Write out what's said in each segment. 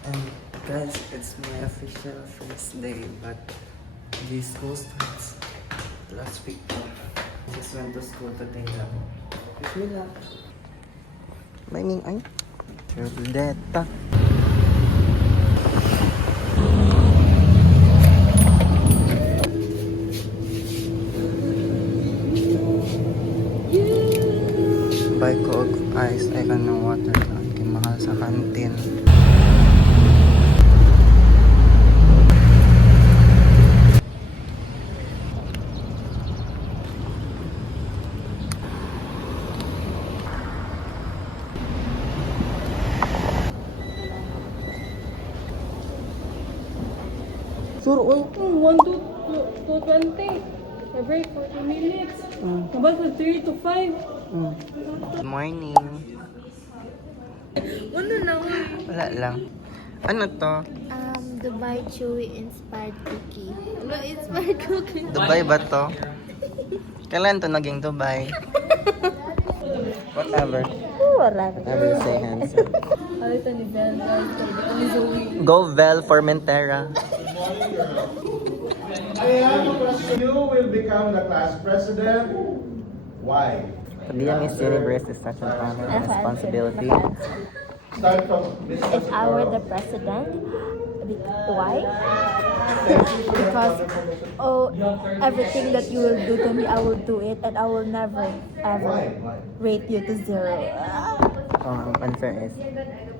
And guys, it's my official first day, but the school starts last week. Just went to school today lang. Wish me luck. May ning ay. Deta. Buy ko og ice ay kanang water lang kay mahal sa kantin. Sure, oh. 1 to 20. A break for 2 minutes. About from 3 to 5. Good morning. Ano na? Wala lang. Ano to? Dubai Chewy inspired cookie. Ano inspired cookie? Dubai ba to? Kailan to naging Dubai? Whatever. Wala. I will say handsome. Alita ni Bel, guys. Ni Zoe. Go Vel Formentera. You will become the class president. Why? To be a Miss Universe is such an honor and responsibility. Start from If I were the president, why? Because everything that you will do to me, I will do it, and I will never ever rate you to 0. Ang unfair is,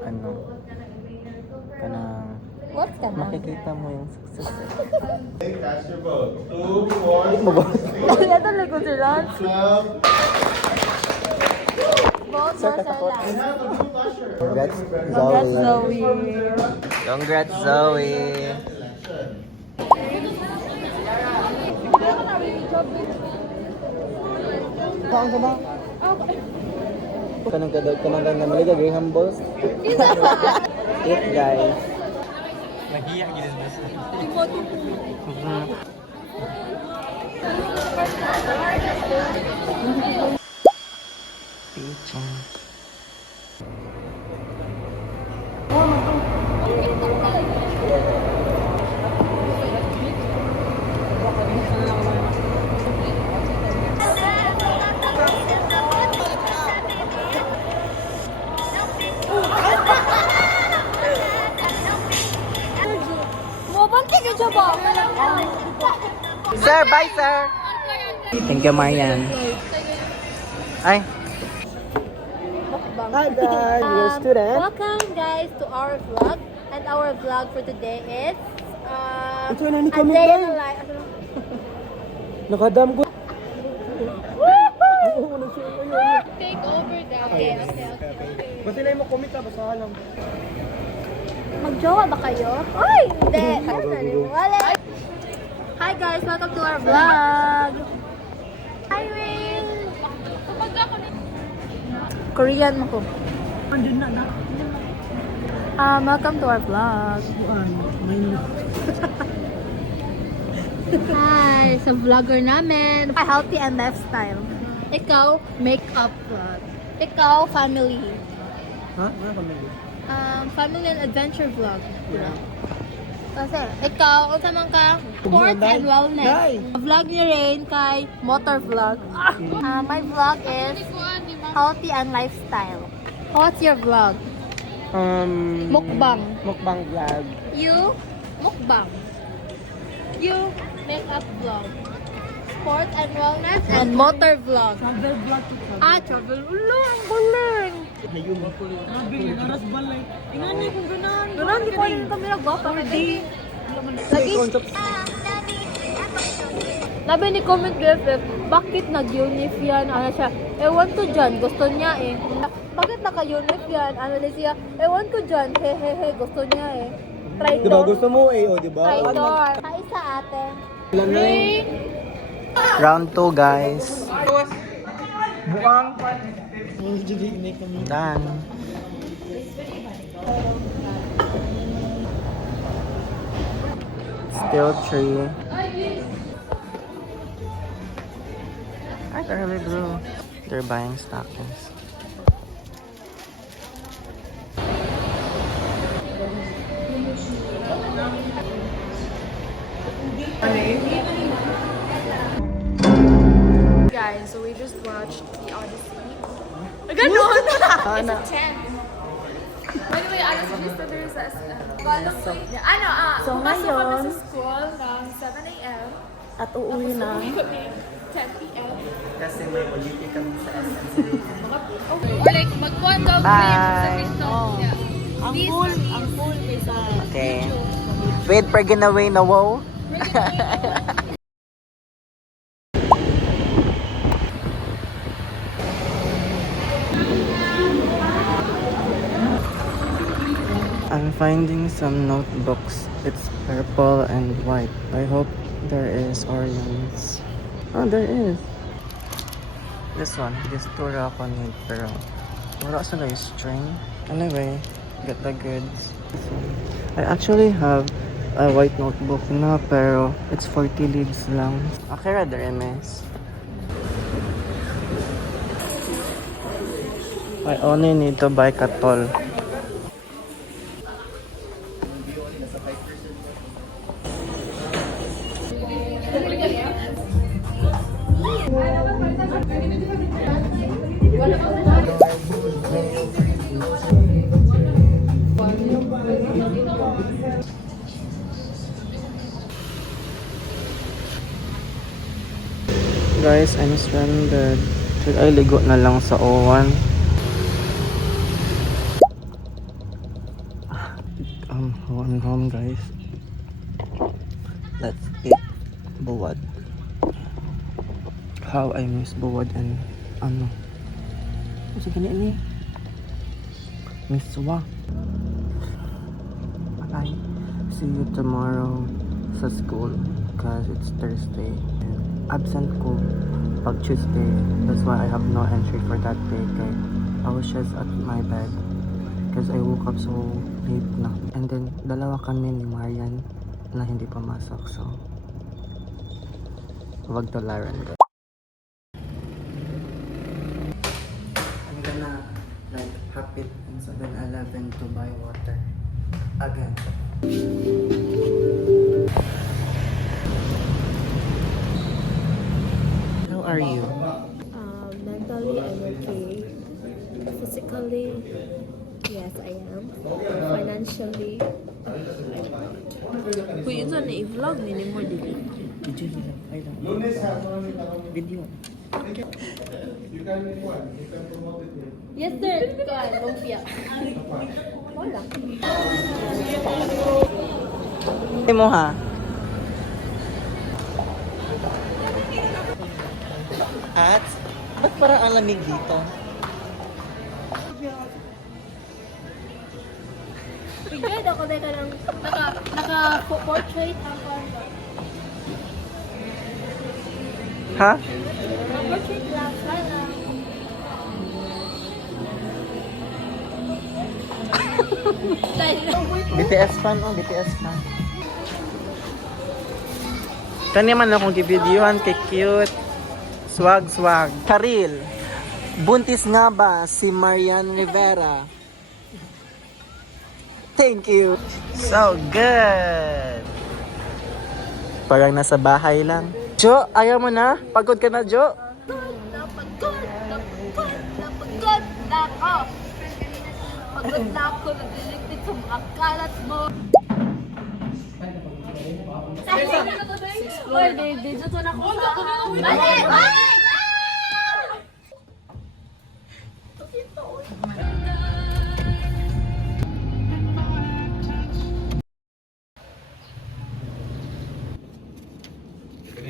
ano, kanang What's that? makikita mo yung success. Okay, cast your vote. 2, 4, 6, Ito lang ko si Lance. 12. Vote for Sir We Lance. have a new usher. Congrats, Congrats, Zoe. Zoe. Congrats, Zoe. Saan ka ba? Kanang maliga Graham Balls. Eat guys. Nahiya gilis ba siya? Teaching. Mabanti ka siya ba? Sir, bye sir. Thank you, Marian. Ay. Hi guys, you're a student. Welcome guys to our vlog. And our vlog for today is Ito na ni a day in the life. Nakadam ko. Take over guys. Okay. Basta na mo comment ba sa alam. Magjowa ba kayo? Ay! Hindi! Wala! Hi guys! Welcome to our vlog! Hi Wing! Korean mo ko. Welcome to our vlog. Hi! Sa vlogger namin. Healthy and lifestyle. Ikaw, makeup vlog. Ikaw, family. Ha? Ano pamilya? Family and adventure vlog. Kasi, ikaw, unsa man ka, sports and wellness. Vlog ni Rain kay motor vlog. My vlog is healthy and lifestyle. What's your vlog? Mukbang. Mukbang vlog. You, mukbang. You, makeup vlog. Sports and wellness and motor vlog. Travel vlog to Travel. Ulo, ang galing. Travel, naras balay. Ingani kung ganan. Ganun, di pa rin kami nag-gapa. Lagi. Labi ni comment BFF, bakit nag-unif yan? Ano siya, ewan ko dyan, gusto niya eh. Bakit naka-unif yan? Ano na siya, ewan ko dyan, hehehe, gusto niya eh. Traitor. Diba gusto mo eh, o diba? Traitor. Kaisa ate. Round 2 guys. Bukang. Done. Still 3. They're really blue. They're buying stockings. 9, so we just watched The Odyssey. Ganon! Ano? 10. By the way, alas 10 na rin sa So, pumasok kami ngayon- sa school ng 7 a.m. At uuwi na. Uwi kami 10 p.m. Kasi may uliti kami sa SM. Or like, mag-one dog Bye. Ang full kaysa Okay. Wait for giveaway na wow. I'm finding some notebooks. It's purple and white. I hope there is orange. Oh, there is. This one. This two ako need pero wala sila yung string. Anyway, get the goods. This one. I actually have a white notebook na pero it's 40 leaves lang. Okay, rather MS. I only need to buy katol. Guys, I'm stranded. Should I ligo na lang sa O1? I'm home guys. Let's eat buwad. How I miss buwad and ano. Sige na ini. Miswa. Bye. See you tomorrow sa school because it's Thursday. And absent ko pag Tuesday. That's why I have no entry for that day. Kaya I was just at my bed because I woke up so late na. And then dalawa kami ni Marian na hindi pumasok. So wag tolaran ko. I'm gonna like hop it in 7-Eleven to buy water again. How are you? Mentally, I'm okay. Physically, yes, I am. Financially, Kung yun na i-vlog, hindi mo dili. Video nila. Ay lang. Video. yes, sir. Kuan, lumpia. Wala. Hindi mo ha? At? Ba't parang ang lamig dito? Good ako na ka ng naka-portrait ako. Ha? Naka-portrait lang. Sana. BTS fan oh, BTS fan. Kanya man akong gibidyuhan kay cute. Swag, swag. Karil, buntis nga ba si Marian Rivera? Thank you. So good. Parang nasa bahay lang. Jo, ayaw mo na? Pagod ka na, Jo? Napagod na ako. Pagod na ako, nagliligpit sa mga kalat mo. Oy, dito to na ko sa... Balik!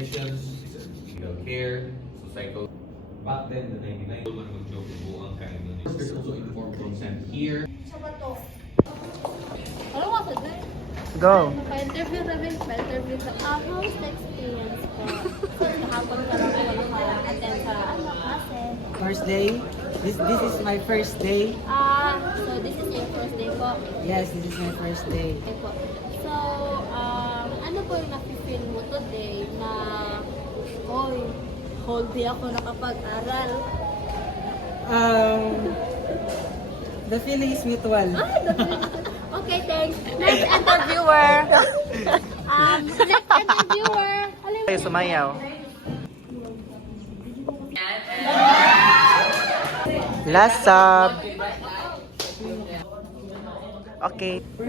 Definitions, legal care, societal. Back then, the 99, wala mag-joke buong kain nun. There's also informed consent here. Ano nga sa doon? Go. Pa-interview kami, pa-interview sa host experience ko. So, kahapon ka lang ako naka-attend sa klase. First day? This is my first day. So this is your first day po. Yes, this is my first day. Okay po. So, ano po yung nafe-feel mo today na, oy, whole day ako nakapag-aral? The feeling is mutual. Okay, thanks. Next interviewer. Next interviewer. Ay, sumayaw. Last sub. Okay. I'm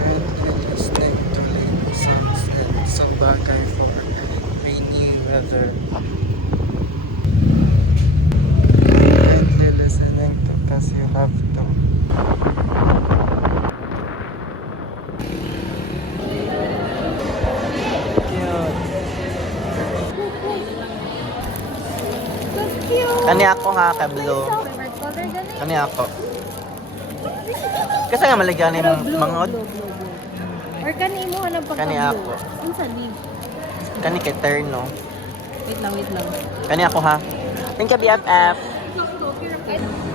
currently listening to Lane songs and some bagay for rainy weather. Currently listening to Cause You Have To. Kani ako ha, kablo. Favorite color gani? Kani ako. Kasi nga maligyan yung mangod. Or kani mo hanap pagka Kani ako. Unsa ni? Kani kay Terno. Wait lang. Kani ako ha. Thank you, BFF. Okay.